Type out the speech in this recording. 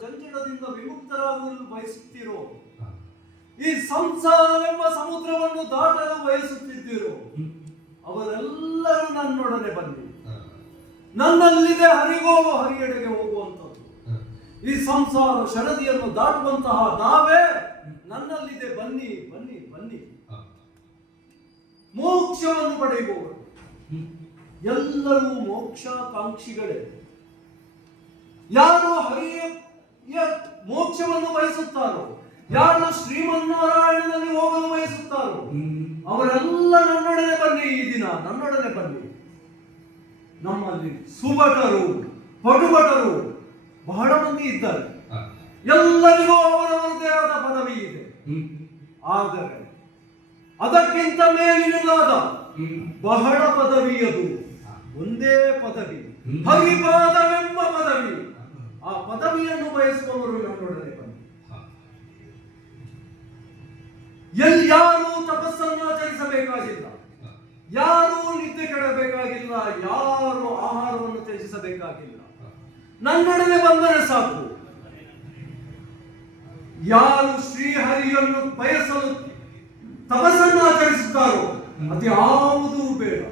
ಜಂಜಡದಿಂದ ವಿಮುಕ್ತರಾಗಲು ಬಯಸುತ್ತೀರೋ, ಈ ಸಂಸಾರವೆಂಬ ಸಮುದ್ರವನ್ನು ದಾಟಲು ಬಯಸುತ್ತಿದ್ದೀರೋ, ಅವರೆಲ್ಲರೂ ನನ್ನೊಡನೆ ಬನ್ನಿ. ನನ್ನಲ್ಲಿದೆ ಹರಿಗೋವು ಹರಿಯೆಡೆಗೆ ಹೋಗುವಂಥದ್ದು. ಈ ಸಂಸಾರ ಶರದಿಯನ್ನು ದಾಟುವಂತಹ ನಾವೇ ನನ್ನಲ್ಲಿದೆ, ಬನ್ನಿ ಬನ್ನಿ ಬನ್ನಿ. ಮೋಕ್ಷವನ್ನು ಪಡೆಯುವವರು ಎಲ್ಲರೂ ಮೋಕ್ಷಾಕಾಂಕ್ಷಿಗಳೇ. ಯಾರು ಹರಿಯ ಮೋಕ್ಷವನ್ನು ಬಯಸುತ್ತಾರೋ, ಯಾರು ಶ್ರೀಮನ್ನಾರಾಯಣನಲ್ಲಿ ಹೋಗಲು ಬಯಸುತ್ತಾರೋ, ಅವರೆಲ್ಲ ನನ್ನೊಡನೆ ಬನ್ನಿ. ಈ ದಿನ ನನ್ನೊಡನೆ ಬನ್ನಿ. ನಮ್ಮಲ್ಲಿ ಸುಭಟರು ಪಟುಭಟರು ಬಹಳ ಮಂದಿ ಇದ್ದಾರೆ. ಎಲ್ಲರಿಗೂ ಅವರವರದೇ ಆದ ಪದವಿ ಇದೆ. ಆದರೆ ಅದಕ್ಕಿಂತ ಮೇಲಿನದಾದ ಬಹಳ ಪದವಿಯದು ಒಂದೇ ಪದವಿ, ಹರಿಪಾದವೆಂಬ ಪದವಿ. ಆ ಪದವಿಯನ್ನು ಬಯಸುವವರು ನನ್ನೊಡನೆ ಬನ್ನಿ. ಯಾರೂ ತಪಸ್ಸನ್ನು ಆಚರಿಸಬೇಕಾಗಿಲ್ಲ, ಯಾರೂ ನಿದ್ದೆ ಕೆಡಬೇಕಾಗಿಲ್ಲ, ಯಾರು ಆಹಾರವನ್ನು ತ್ಯಜಿಸಬೇಕಾಗಿಲ್ಲ. ನನ್ನೊಡನೆ ಬಂದರೆ ಸಾಕು. ಯಾರು ಶ್ರೀಹರಿಯನ್ನು ಬಯಸಲು ತಪಸ್ಸನ್ನು ಆಚರಿಸುತ್ತಾರೋ ಅದು ಯಾವುದೂ ಬೇಡ.